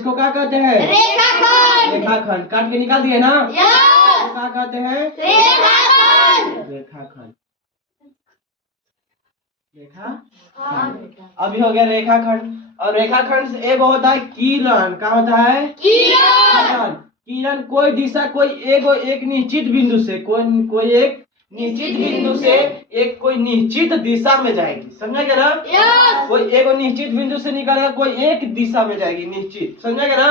इसको क्या कहते हैं? रेखाखंड। रेखाखंड। काट के निकाल दिए ना? यस। क्या कहते हैं? रेखाखंड। रेखाखंड। रेखाखंड। अभी हो गया रेखाखंड। और रेखाखंड से एक होता है किरण। क्या होता है? किरण। किरण कोई दिशा, एक निश्चित बिंदु से कोई एक निश्चित बिंदु से कोई निश्चित दिशा में जाएगी। समझा गया ना? यस। कोई एक निश्चित बिंदु से निकल कर कोई एक दिशा में जाएगी निश्चित। समझा गया ना?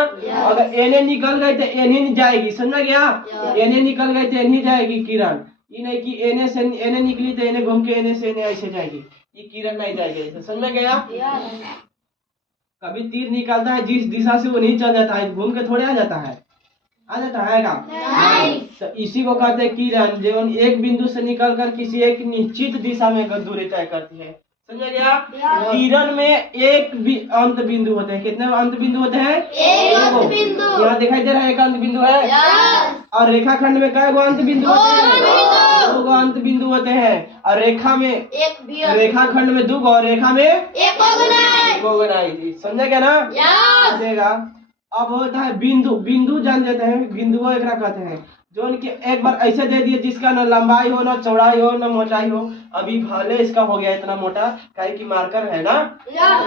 अगर एने निकल गई तो एने जाएगी। समझा गया? एने निकल गई तो एने जाएगी किरण। ये नहीं कि एने से एने निकली तो एने घूम के एने से एने ऐसे जाएगी, ये किरण नहीं जाएगी ऐसे। समझ गया? कभी तीर निकलता है जिस दिशा से वो नहीं चल जाता है, घूम के थोड़े आ जाता है का? नहीं। तो इसी को कहते हैं किरण, जो एक बिंदु से निकलकर किसी एक निश्चित दिशा में दूरी तय करती है। समझ गया? किरण में एक भी अंत बिंदु होते हैं। कितने अंत बिंदु होते हैं? एक अंत बिंदु। यहाँ दिखाई दे रहा है एक अंत बिंदु है। यस। और रेखाखंड में कई गो अंत बिंदु होते हैं? दो गो अंत बिंदु होते हैं। और रेखा में एक भी। रेखाखंड में दो गो और रेखा में एक को बनाई। समझा गया ना? यस। देगा। अब होता है बिंदु। बिंदु जान जाते हैं, बिंदु एक कहते हैं जो उनकी एक बार ऐसे दे दिए जिसका न लंबाई हो, न चौड़ाई हो, न मोटाई हो। अभी भले इसका हो गया इतना मोटा, काहे की मार्कर है ना,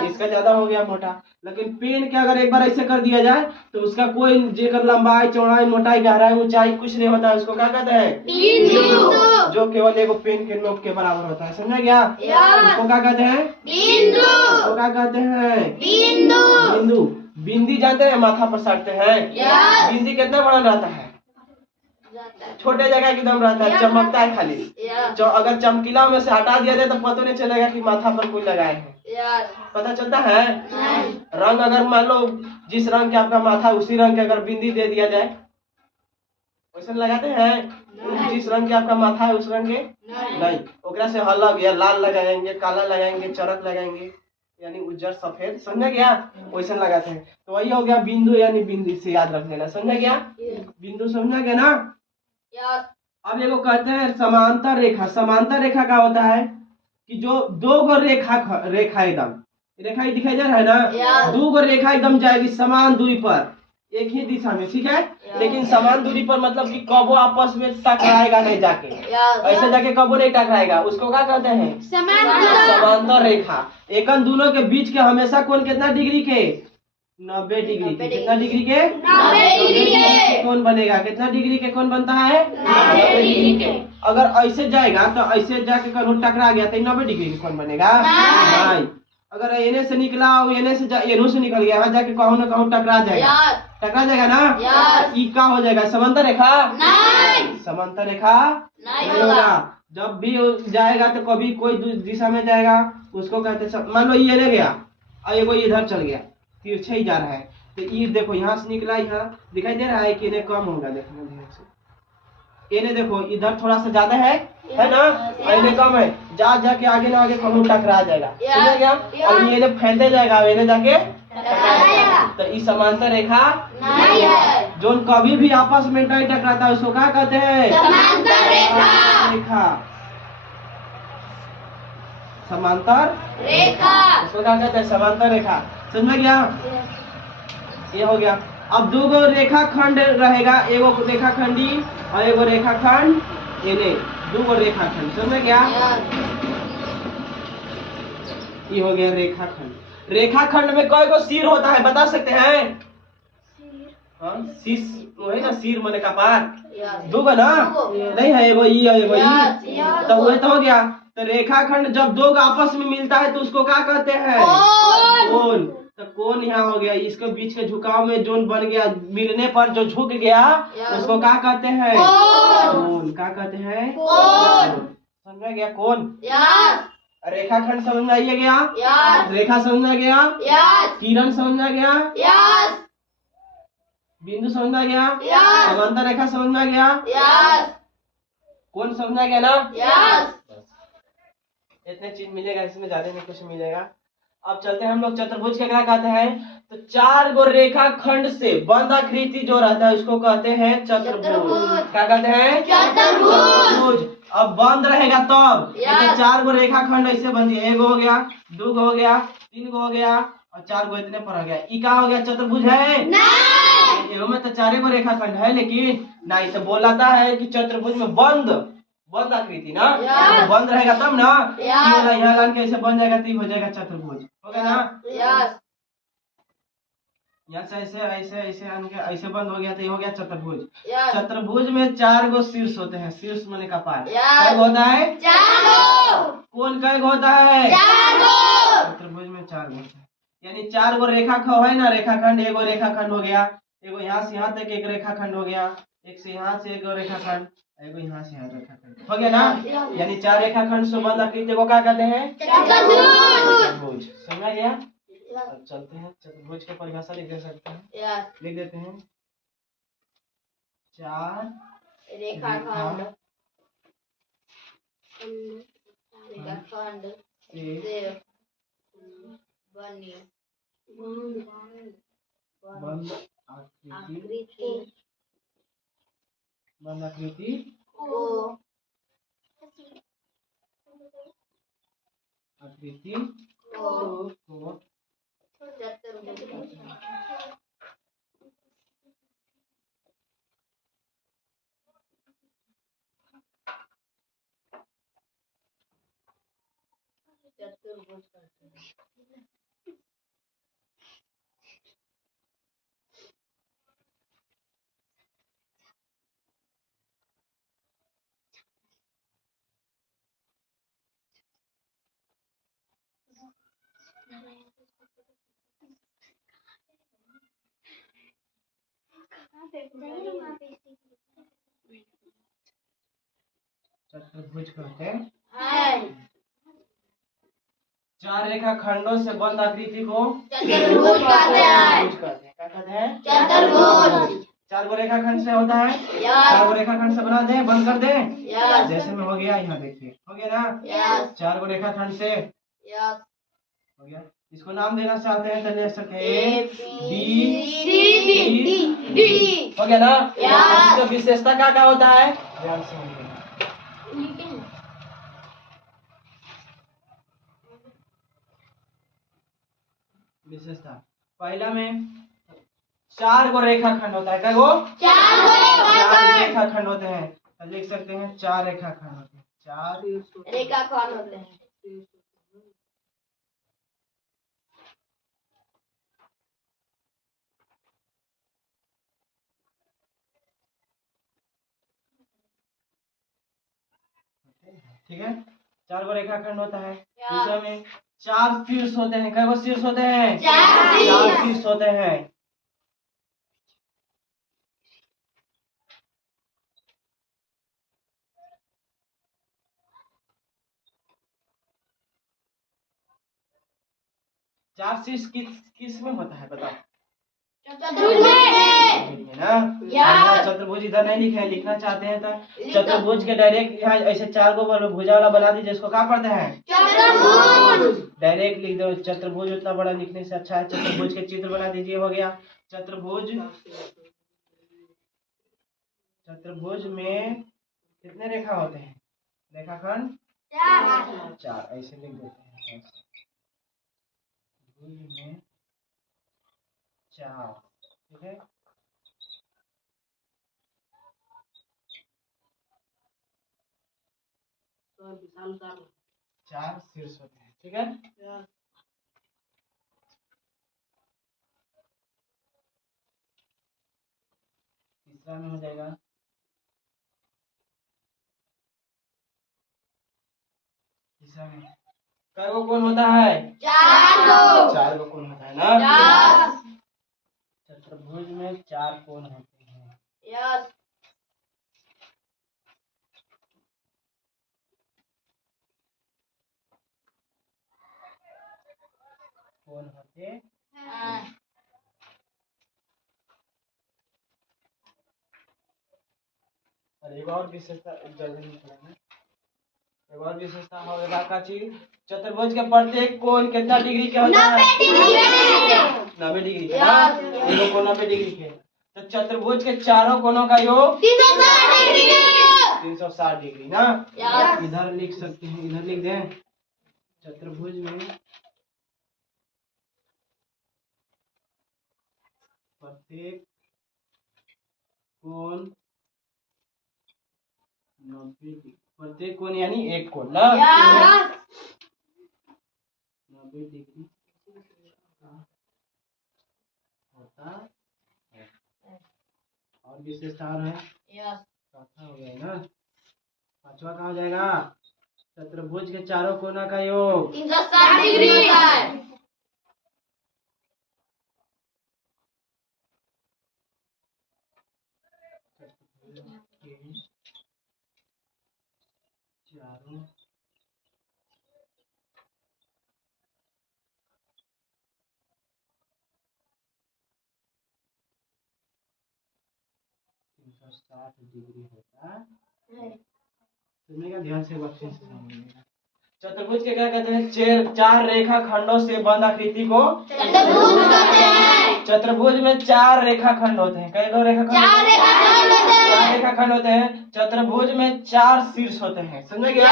इसका ज्यादा हो गया मोटा। लेकिन पेन के अगर एक बार ऐसे कर दिया जाए तो उसका कोई जेकर लंबाई, चौड़ाई, मोटाई, गहराई, ऊंचाई कुछ नहीं होता है। उसको क्या कहते हैं? बिंदु। जो केवल एक पेन के नोक के बराबर होता है। समझा गया? उसको क्या कहते हैं? बिंदु। उसको क्या कहते हैं? बिंदु। बिंदु। बिंदी जानते हैं, माथा पर साटते हैं। बिंदी कितना बड़ा रहता है? छोटे जगह एकदम रहता है, चमकता है खाली। अगर चमकीला में से हटा दिया जाए तो पता नहीं चलेगा कि माथा पर कोई लगाए हैं। पता चलता है? रंग अगर मान लो जिस रंग के आपका माथा उसी रंग के अगर बिंदी दे दिया जाए वैसे लगाते हैं? जिस रंग के आपका माथा है उस रंग के नहीं, ओकरा से अलग या लाल लगाएंगे, काला लगाएंगे, चरक लगाएंगे, यानी उज्जर सफेद। समझा गया? वैसे लगाते हैं। तो वही हो गया बिंदु, यानी बिंदी से याद रख लेना। समझा गया? बिंदु समझा गया ना? अब ये कहते हैं समांतर रेखा। समांतर रेखा क्या होता है कि जो दो गो रेखा एकदम रेखा ही दिखाई दे रहा है ना, दो गो रेखा एकदम जाएगी समान दूरी पर एक ही दिशा में। ठीक है? लेकिन समान दूरी पर मतलब कि कबो आपस में टकराएगा नहीं, जाके ऐसे जाके कबो नहीं टकराएगा। उसको क्या कहते हैं? समांतर रेखा। एकन दोनों के बीच के हमेशा कोण कितना डिग्री के? 90 डिग्री के। कितना डिग्री के? 90 डिग्री के। कोण बनेगा? कितना डिग्री के कोण बनता है? 90 डिग्री के। अगर ऐसे जाएगा तो ऐसे जाके कहीं टकरा गया तो 90 डिग्री के कोण बनेगा? नहीं। अगर एने से निकला और एने से निकल गया, यहाँ जाके कहूँ ना कहूँ टकरा जाएगा। टकरा जाएगा ना? ई क्या हो जाएगा? समांतर रेखा? नहीं। समांतर रेखा नहीं होगा। जब भी जाएगा तो कभी कोई दिशा में जाएगा, उसको कहते हैं। मान लो ये गया और ये कोई इधर चल गया, तिरछे ही जा रहा है, तो ये देखो यहाँ से निकला, यहाँ दिखाई दे रहा है कि इन्हें कम होगा। देखो इन्हें देखो इधर थोड़ा सा ज्यादा है ना, इन्हें कम है। जाके आगे ना आगे कहूँ टकरा जाएगा। समझ गया? और ये फैलते जाएगा, इन्हें जाके तो इस समांतर रेखा नहीं है। जो कभी भी आपस में नहीं टकराता है उसको क्या कहते हैं? समांतर रेखा। समांतर रेखा। उसको क्या कहते हैं? समांतर रेखा। समझ में गया? ये हो गया। अब दो गो रेखाखंड रहेगा, एगो रेखाखंडी और एगो रेखाखंड, दो गो रेखाखंड। समझ में गया? ये हो गया रेखाखंड। रेखाखंड में कई गो सिर होता है बता सकते हैं? शीश वही ना, सिर मने कपार। दो गो ना? नहीं है, एगो ई और एगो ई, तो वही तो हो गया। तो रेखाखंड जब दो आपस में मिलता है तो उसको क्या कहते हैं? कोण। तो कोण यहाँ हो गया, इसके बीच के झुकाव में जोन बन गया, मिलने पर जो झुक गया उसको क्या कहते हैं? कोण। क्या कहते हैं? समझ में गया? कोण। रेखाखंड समझ में आइए गया? रेखा समझ में गया? किरण समझ में गया? बिंदु समझ में गया? समांतर रेखा समझ में गया? कोण समझ में गया ना? इतने चीज मिलेगा, इसमें ज्यादा नहीं कुछ मिलेगा। अब चलते हैं हम लोग चतुर्भुज के क्या कहते हैं? तो चार गो रेखाखंड से बंद आकृति जो रहता है उसको कहते हैं चतुर्भुज। क्या कहते हैं? चतुर्भुज। अब बंद रहेगा तब तो चार गो रेखाखंड ऐसे बन गया, एक हो गया, दो हो गया, तीन हो गया और 4 गो इतने पर आ गया। ई का हो गया? चतुर्भुज है? एगो में तो 4 गो रेखाखंड है, लेकिन नहीं तो बोलाता है कि चतुर्भुज में बंद बंद आकृति ना, तो बंद रहेगा तब ना, यहाँ लान के ऐसे बन जाएगा तो हो जाएगा चतुर्भुज, हो गया ना। यहाँ से ऐसे ऐसे ऐसे आन के ऐसे बंद हो गया तो ये हो गया चतुर्भुज। चतुर्भुज में 4 गो शीर्ष होते हैं, शीर्ष माने कपाल। कै गो होता है? 4 गो। कौन कै गो होता है? 4 गो। चतुर्भुज में 4 गो होता है, यानी 4 गो रेखाखंड है ना, रेखाखंड। एगो रेखाखंड हो गया, एगो यहाँ से यहाँ तक एक रेखाखंड हो गया, एक से यहाँ से एक रेखाखंड, एगो यहाँ से यहाँ रेखाखंड हो गया ना। यानी 4 रेखाखंड से बंद आकृति को क्या कहते हैं? चतुर्भुज। समझ गया? अब चलते हैं, चतुर्भुज की परिभाषा लिख दे सकते हैं, लिख देते हैं। 4 रेखाखंड से बंद आकृति को चतुर्भुज कहते हैं। चतुर्भुज कहते हैं 4 रेखाखंडों से बंद आकृति को चतुर्भुज कहते हैं। क्या कहते हैं? चतुर्भुज। 4 गो रेखाखंड से होता है, 4 गो रेखाखंड से बना दे, बंद कर दे। जैसे में हो गया, यहाँ देखिए हो गया ना। 4 गो रेखाखंड से हो गया। इसको नाम देना चाहते हैं तो ले सकते हैं ABCD, हो गया ना। इसका विशेषता क्या होता है? ध्यान से विशेषता, पहला में 4 गो रेखाखंड होता है। क्या गो? 4 रेखाखंड होते हैं, तो लिख सकते हैं 4 रेखाखंड होते हैं, 4 रेखाखंड होते हैं। ठीक है, 4 गो रेखाखंड होता है। दूसरा में 4 शीर्ष होते हैं। क्या गो शीर्ष होते हैं? 4 शीर्ष होते हैं। चार शीर्ष किस में होता है बताओ? चतुर्भुज में ना। चतुर्भुज इधर नहीं लिखे हैं, लिखना चाहते हैं तो चतुर्भुज के डायरेक्ट यहाँ ऐसे 4 गो भुजा वाला बना दीजिए। इसको क्या पढ़ते हैं? चतुर्भुज। डायरेक्ट लिख दो चतुर्भुज, उतना बड़ा लिखने से अच्छा है चतुर्भुज के चित्र बना दीजिए, हो गया चतुर्भुज। चतुर्भुज में कितने रेखा होते हैं? रेखाखंड 4, ऐसे लिख देते हैं। चतुर्भुज में 4, ठीक है। चार शीर्ष होते हैं, ठीक है। तीसरा में हो जाएगा तीसरा में कै गो कोण होता है? 4 गो। 4 गो कोण होता है ना। चतुर्भुज में 4 कोण होते हैं। कोण होते हैं। और एक और विशेषता होगा का चीज, चतुर्भुज के प्रत्येक कोण कितना डिग्री के होता है? 90 डिग्री के ना। एगो कोण 90 डिग्री के, तो चतुर्भुज के चारों कोणों का योग 360 डिग्री ना। इधर लिख सकते हैं, इधर लिख दें चतुर्भुज में प्रत्येक कोण 90 डिग्री, प्रत्येक कोण यानी एक कोण ना, 90 डिग्री होता है। और विशेषता है, चौथा हो गया ना, पांचवा कहाँ हो जाएगा, चतुर्भुज के चारों कोना का योग 360 डिग्री होता है। चारों डिग्री होता है। सुनिएगा ध्यान से, बच्चे से समझिएगा। चतुर्भुज के क्या कहते हैं, चार रेखा खंडों से बंद आकृति को चतुर्भुज कहते हैं। चतुर्भुज में 4 रेखा खंड होते हैं। कई दो रेखा खंड, 4 रेखाखंड होते हैं। 4 रेखा खंड होते हैं। चतुर्भुज में 4 शीर्ष होते हैं, समझे क्या।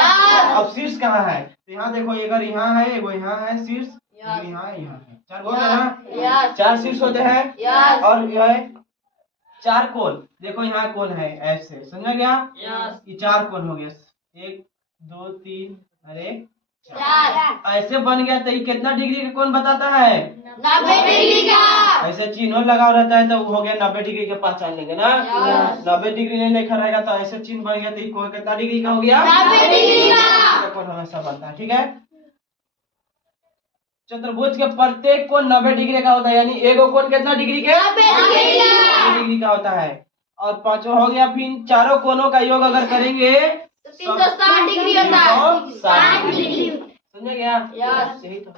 अब शीर्ष कहाँ है, तो यहाँ देखो, अगर यहाँ है, एगो यहाँ है शीर्ष, यहाँ यहाँ है, 4 बोल रहे ना, 4 शीर्ष होते हैं। और यह है 4 कोण, देखो यहाँ कोण है ऐसे, समझा गया। ये 4 कोण हो गया, 1 2 3 अरे 4 ऐसे बन गया। तो ये कितना डिग्री का कोण बताता है, 90 डिग्री का। ऐसे चिन्ह लगा रहता है तो हो गया 90 डिग्री के पहचान लेंगे ना। 90 डिग्री नहीं लिखा रहेगा तो ऐसे चिन्ह बन गया, तो ये कोण कितना डिग्री का हो गया, 90 डिग्री का। कोण हमेशा बनता है, ठीक है। चतुर्भुज के प्रत्येक कोण 90 डिग्री का होता है, यानी एगो कोण कितना डिग्री के, 90 डिग्री का होता है। और पांचवा हो गया, फिर चारों कोणों का योग अगर करेंगे तो 360 डिग्री होता है। 360 डिग्री, समझे क्या, यही तो।